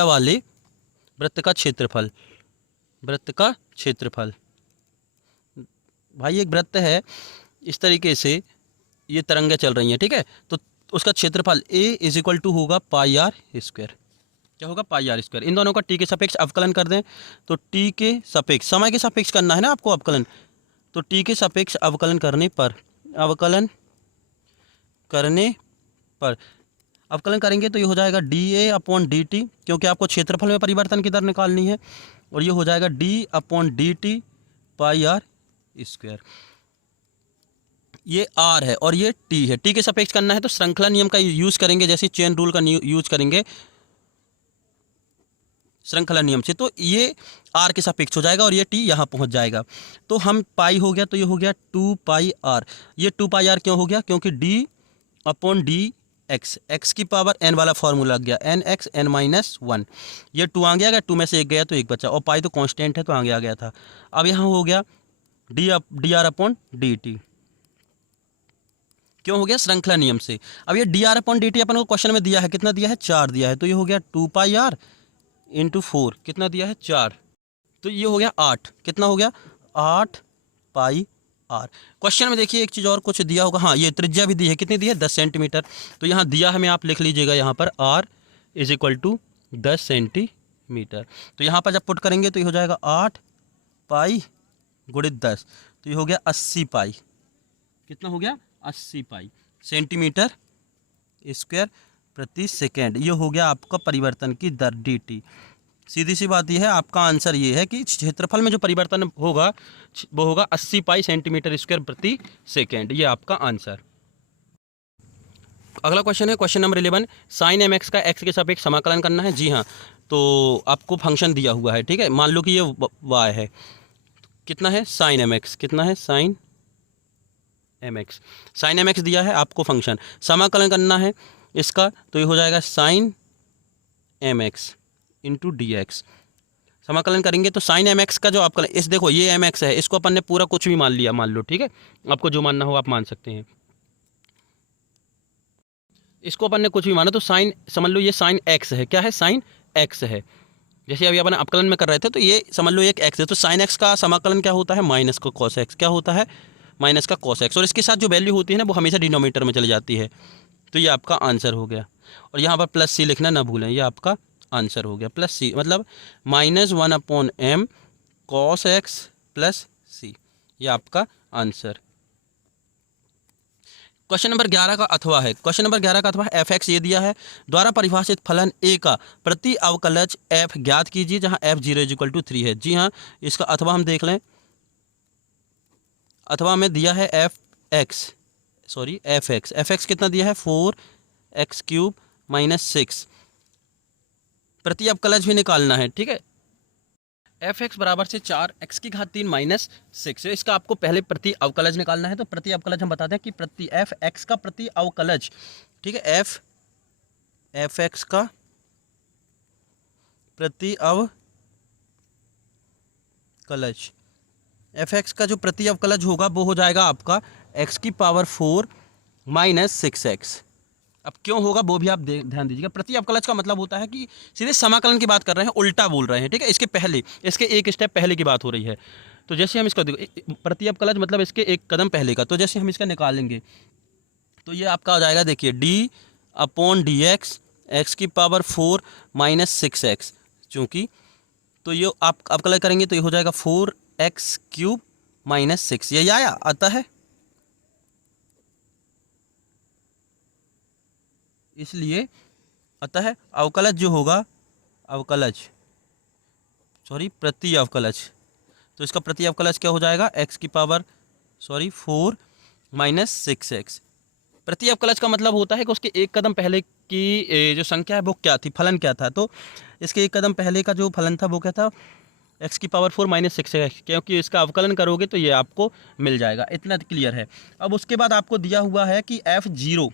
वाले वृत्त का क्षेत्रफल, वृत्त का क्षेत्रफल, भाई एक वृत्त है इस तरीके से, ये तरंगें चल रही हैं, ठीक है, तो उसका क्षेत्रफल a = होगा πr²। क्या होगा πr²। इन दोनों का t के सापेक्ष अवकलन कर दें तो t के सापेक्ष, समय के सापेक्ष करना है ना आपको अवकलन, तो t के सापेक्ष अवकलन करने पर अवकलन करेंगे तो ये हो जाएगा dA/dt, क्योंकि आपको क्षेत्रफल में परिवर्तन की दर निकालनी है, और ये हो जाएगा d/dt πr²। ये r है और ये t है, t के सापेक्ष करना है तो श्रृंखला नियम का यूज करेंगे, जैसे चेन रूल का यूज करेंगे श्रृंखला नियम से, तो ये r के सापेक्ष हो जाएगा और ये t यहाँ पहुँच जाएगा। तो हम पाई हो गया, तो ये हो गया 2πr। ये 2πr क्यों हो गया, क्योंकि d/dx, x की पावर n वाला फॉर्मूला लग गया, nx n-1, ये 2 आगे आ गया, 2 में से 1 गया तो 1 बचा, और पाई तो कांस्टेंट है तो आगे आ गया था। अब यहाँ हो गया dr/dt, क्यों हो गया श्रृंखला नियम से। अब ये dr/dt अपन को क्वेश्चन में दिया है, कितना दिया है 4 दिया है, तो ये हो गया 2πr × 4, कितना दिया है 4, तो ये हो गया 8, कितना हो गया 8πr। क्वेश्चन में देखिए एक चीज़ और कुछ दिया होगा, हाँ ये त्रिज्या भी दी है, कितनी दी है 10 सेंटीमीटर, तो यहाँ दिया है, मैं आप लिख लीजिएगा यहाँ पर r = 10 सेंटीमीटर। तो यहाँ पर जब पुट करेंगे तो ये हो जाएगा 8π × 10, तो ये हो गया 80π, कितना हो गया 80π सेंटीमीटर स्क्वायर प्रति सेकेंड। ये हो गया आपका परिवर्तन की दर dt। सीधी सी बात यह है, आपका आंसर ये है कि क्षेत्रफल में जो परिवर्तन होगा वो होगा 80π सेंटीमीटर स्क्वायर प्रति सेकेंड, ये आपका आंसर। अगला क्वेश्चन है क्वेश्चन नंबर 11, sin mx का x के सापेक्ष समाकलन करना है। जी हाँ, तो आपको फंक्शन दिया हुआ है, ठीक है, मान लो कि ये y है, कितना है sin mx, कितना है sin mx दिया है आपको फंक्शन, समाकलन करना है इसका, तो ये हो जाएगा sin mx × dx। समाकलन करेंगे तो sin mx का जो आपका इस देखो ये mx है, इसको अपन ने पूरा कुछ भी मान लिया, मान लो, ठीक है, आपको जो मानना हो आप मान सकते हैं, इसको अपन ने कुछ भी माना तो साइन, समझ लो ये sin x है, क्या है sin x है, जैसे अभी अपन अवकलन में कर रहे थे तो ये समझ लो एक x है, तो sin x का समाकलन क्या होता है माइनस का cos x, क्या होता है माइनस का cos x, और इसके साथ जो वैल्यू होती है ना वो हमेशा डिनोमिनेटर में चली जाती है, तो ये आपका आंसर हो गया। और यहाँ पर +c लिखना ना भूलें, ये आपका आंसर हो गया, +c मतलब -1/m cos x + c, ये आपका आंसर। क्वेश्चन नंबर 11 का अथवा है, क्वेश्चन नंबर 11 का अथवा f(x) ये दिया है, द्वारा परिभाषित फलन a का प्रति अवकलज f ज्ञात कीजिए जहां f0 = 3 है। जी हाँ, इसका अथवा हम देख लें, अथवा में दिया है fx कितना दिया है 4x³ - 6, प्रति अवकलज भी निकालना है, ठीक है, fx बराबर से 4x³ - 6, इसका आपको पहले प्रति अवकलज निकालना है। तो प्रति अवकलज हम बताते हैं कि प्रति fx का प्रति अवकलज, ठीक है, fx का प्रति अवकलज, fx का जो प्रति अवकलज होगा वो हो जाएगा आपका x⁴ - 6x। अब क्यों होगा वो भी आप ध्यान दीजिएगा, प्रति अवकलज का मतलब होता है कि सीधे समाकलन की बात कर रहे हैं, उल्टा बोल रहे हैं, ठीक है, इसके पहले, इसके एक स्टेप पहले की बात हो रही है। तो जैसे हम इसका देखो प्रति अवकलज मतलब इसके एक कदम पहले का, तो जैसे हम इसका निकालेंगे तो ये आपका आ जाएगा, देखिए d/dx x⁴ - 6x, चूँकि तो ये आप अवकलज करेंगे तो ये हो जाएगा 4x³ - 6, ये आया आता है, इसलिए अतः अवकलज जो होगा प्रति अवकलज, तो इसका प्रति अवकलज क्या हो जाएगा x⁴ - 6x प्रति अवकलज का मतलब होता है कि उसके एक कदम पहले की जो संख्या है वो क्या थी, फलन क्या था। तो इसके एक कदम पहले का जो फलन था वो क्या था, x की पावर 4 माइनस 6 है, क्योंकि इसका अवकलन करोगे तो ये आपको मिल जाएगा। इतना क्लियर है। अब उसके बाद आपको दिया हुआ है कि f0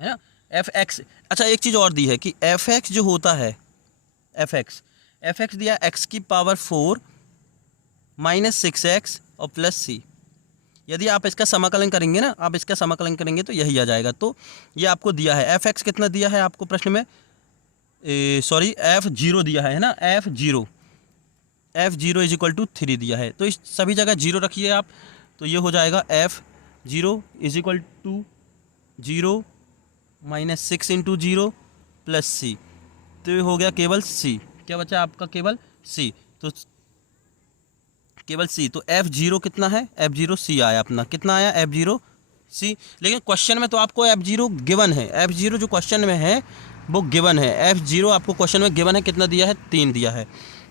है ना, fx। अच्छा एक चीज़ और दी है कि fx जो होता है, fx दिया x की पावर 4 माइनस 6x और प्लस c। यदि आप इसका समाकलन करेंगे ना, आप इसका समाकलन करेंगे तो यही आ जाएगा। तो ये आपको दिया है fx कितना दिया है आपको प्रश्न में, सॉरी f0 दिया है ना, f0 इज इक्वल टू 3 दिया है। तो इस सभी जगह जीरो रखिए आप, तो ये हो जाएगा f0 is equal to 0 minus 6 into 0 plus c। तो ये हो गया केवल c, क्या बचा आपका, केवल c। तो केवल c, तो f0 कितना है, f0 c आया अपना, कितना आया f0 c। लेकिन क्वेश्चन में तो आपको f0 गिवन है, f0 जो क्वेश्चन में है वो गिवन है, f0 आपको क्वेश्चन में गिवन है, कितना दिया है, 3 दिया है।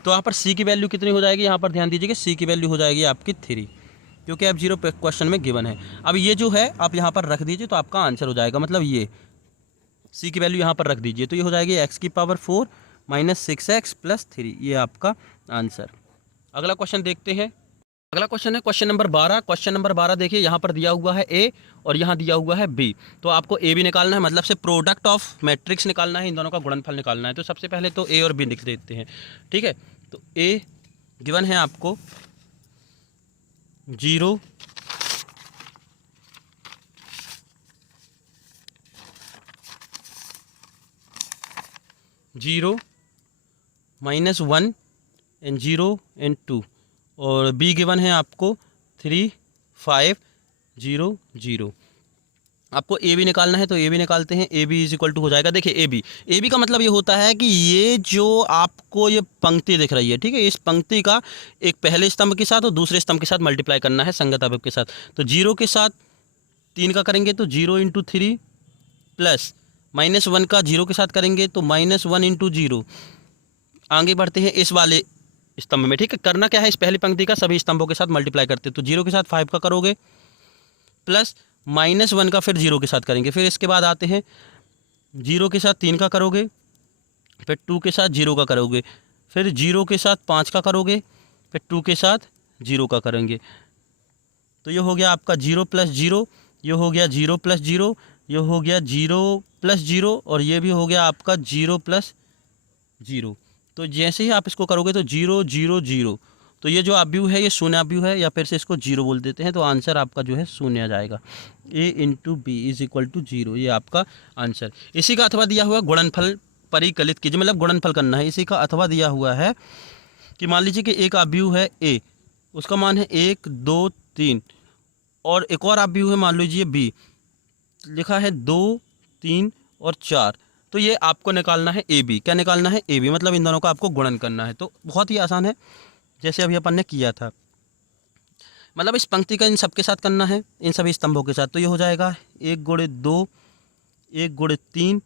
तो यहाँ पर c की वैल्यू कितनी हो जाएगी, यहाँ पर ध्यान दीजिए कि c की वैल्यू हो जाएगी आपकी 3, क्योंकि f0 क्वेश्चन में गिवन है। अब ये जो है आप यहाँ पर रख दीजिए तो आपका आंसर हो जाएगा, मतलब ये c की वैल्यू यहाँ पर रख दीजिए तो ये हो जाएगी x की पावर 4 माइनस 6x प्लस 3, ये आपका आंसर। अगला क्वेश्चन देखते हैं। अगला क्वेश्चन है क्वेश्चन नंबर 12। क्वेश्चन नंबर 12 देखिए, यहाँ पर दिया हुआ है a और यहाँ दिया हुआ है b। तो आपको a b निकालना है, मतलब से प्रोडक्ट ऑफ मैट्रिक्स निकालना है, इन दोनों का गुणनफल निकालना है। तो सबसे पहले तो a और b लिख देते हैं, ठीक है। तो a गिवन है आपको 0 0 माइनस 1 एंड 0 एंड 2, और b गिवन है आपको 3 5 0 0। आपको ए बी निकालना है, तो ए बी निकालते हैं। A b is equal to हो जाएगा, देखिए ए बी का मतलब ये होता है कि ये जो आपको ये पंक्ति दिख रही है, ठीक है, इस पंक्ति का एक पहले स्तंभ के साथ और दूसरे स्तंभ के साथ मल्टीप्लाई करना है संगत अवयव के साथ। तो 0 के साथ 3 का करेंगे तो 0 इंटू 3 प्लस माइनस 1 का 0 के साथ करेंगे तो माइनस 1 इंटू 0। आगे बढ़ते हैं इस वाले स्तंभ में, ठीक है। करना क्या है, इस पहली पंक्ति का सभी स्तंभों के साथ मल्टीप्लाई करते हैं। तो 0 के साथ 5 का करोगे प्लस माइनस 1 का फिर 0 के साथ करेंगे। फिर इसके बाद आते हैं 0 के साथ 3 का करोगे, फिर 2 के साथ 0 का करोगे, फिर 0 के साथ 5 का करोगे, फिर 2 के साथ 0 का करेंगे। तो ये हो गया आपका 0 प्लस 0, ये हो गया 0 प्लस 0, ये हो गया 0 प्लस 0, और ये भी हो गया आपका 0 प्लस 0। तो जैसे ही आप इसको करोगे तो 0 0 0, तो ये जो अवयव है ये शून्य अवयव है, या फिर से इसको 0 बोल देते हैं। तो आंसर आपका जो है शून्य आ जाएगा, a into b is equal to 0, ये आपका आंसर। इसी का अथवा दिया हुआ गुणनफल परिकलित कीजिए, मतलब गुणनफल करना है। इसी का अथवा दिया हुआ है कि मान लीजिए कि एक अवयव है a, उसका मान है 1 2 3, और एक और अवयव है मान लीजिए b, लिखा है 2 3 और 4। तो ये आपको निकालना है ए बी। क्या निकालना है, ए बी, मतलब इन दोनों का आपको गुणन करना है। तो बहुत ही आसान है, जैसे अभी अपन ने किया था, मतलब इस पंक्ति का इन सब के साथ करना है, इन सभी स्तंभों के साथ। तो ये हो जाएगा 1 गुणे 2, 1 गुणे 3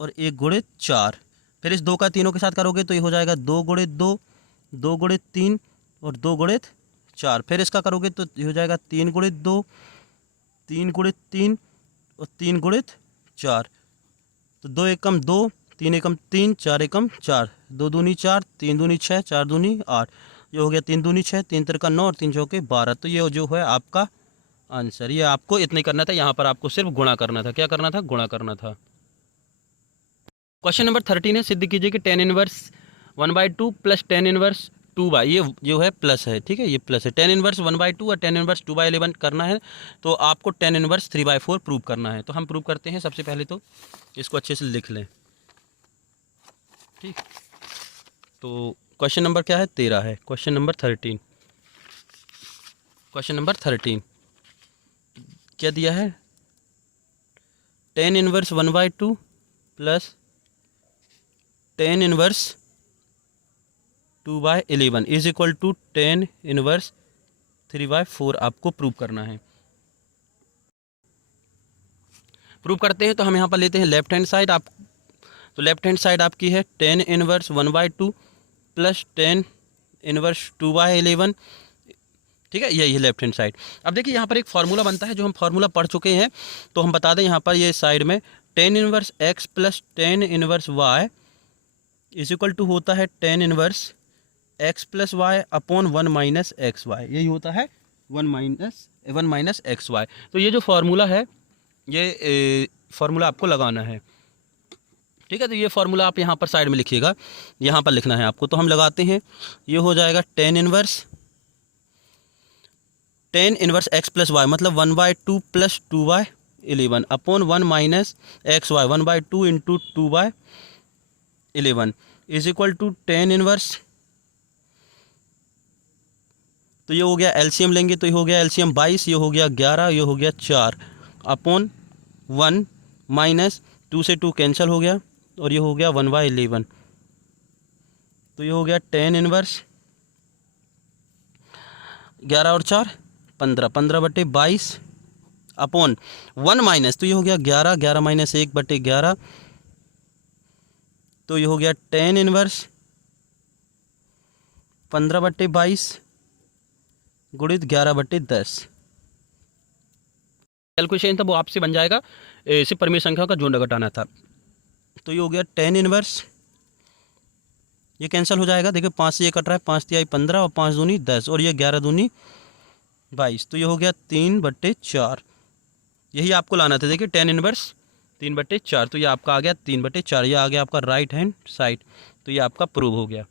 और 1 गुणे 4। फिर इस 2 का तीनों के साथ करोगे तो ये हो जाएगा 2 गुणे 2, 2 गुणे 3 और 2 गुणे 4। फिर इसका करोगे तो ये हो जाएगा 3 गुणे 2, 3 गुणे 3 और 3 गुणे 4। तो 2 एकम 2, 3 एकम 3, 4 एकम 4, 2 दूनी 4, 3 दूनी 6, 4 दूनी 8। ये हो गया 3 दूनी 6, 3 तिरका 9 और 3 चौके 12। तो ये जो है आपका आंसर। ये आपको इतना ही करना था, यहाँ पर आपको सिर्फ गुणा करना था। क्या करना था, गुणा करना था। क्वेश्चन नंबर 13 है, सिद्ध कीजिए कि tan inverse 1/2 plus tan inverse 2/, ये जो है प्लस है, ठीक है, ये प्लस है। tan इनवर्स 1/2 और tan इनवर्स 2/11 करना है, तो आपको tan इनवर्स 3/4 प्रूव करना है। तो हम प्रूव करते हैं। सबसे पहले तो इसको अच्छे से लिख लें, ठीक। तो क्वेश्चन नंबर क्या है, 13 है। क्वेश्चन नंबर 13, क्वेश्चन नंबर 13 क्या दिया है, tan inverse 1/2 plus tan inverse 2/11 is equal to tan inverse 3/4 आपको प्रूव करना है। प्रूव करते हैं तो हम यहाँ पर लेते हैं लेफ्ट हैंड साइड। आप तो लेफ्ट हैंड साइड आपकी है tan inverse 1/2 plus tan inverse 2/11, ठीक है, यही है लेफ्ट हैंड साइड। अब देखिए यहाँ पर एक फार्मूला बनता है जो हम फार्मूला पढ़ चुके हैं, तो हम बता दें यहाँ पर ये साइड में tan inverse x plus tan inverse y is equal to होता है tan inverse x plus y upon 1 minus x y, यही होता है 1 माइनस एक्स वाई। तो ये जो फार्मूला है ये फार्मूला आपको लगाना है, ठीक है। तो ये फार्मूला आप यहाँ पर साइड में लिखिएगा, यहाँ पर लिखना है आपको। तो हम लगाते हैं, ये हो जाएगा tan inverse x plus y मतलब 1/2 plus 2y 11 upon 1 minus x y 1/2 into 2y 11 is equal to tan inverse, तो ये हो गया एलसीएम लेंगे तो ये हो गया एलसीएम 22, ये हो गया 11, ये हो गया 4 अपॉन 1 माइनस 2 से 2 कैंसिल हो गया और ये हो गया 1/11, तो ये हो गया tan इनवर्स 11 और 4 15/22 अपॉन 1 माइनस, तो ये हो गया 11 माइनस 1/11, तो ये हो गया tan इनवर्स 15/22 गुणित 11/10। कैलकुलेशन था वो आपसे बन जाएगा, सिर्फ परिमेय संख्या का जोड़ घटाना था। तो ये हो गया tan इनवर्स, ये कैंसिल हो जाएगा, देखिए 5 से ये कट रहा है, 5 तिहाई 15 और 5 दूनी 10 और ये 11 दूनी 22, तो ये हो गया 3/4। यही आपको लाना था, देखिए tan इनवर्स 3/4, तो ये आपका आ गया 3/4, ये आ गया आपका राइट हैंड साइड, तो ये आपका प्रूव हो गया।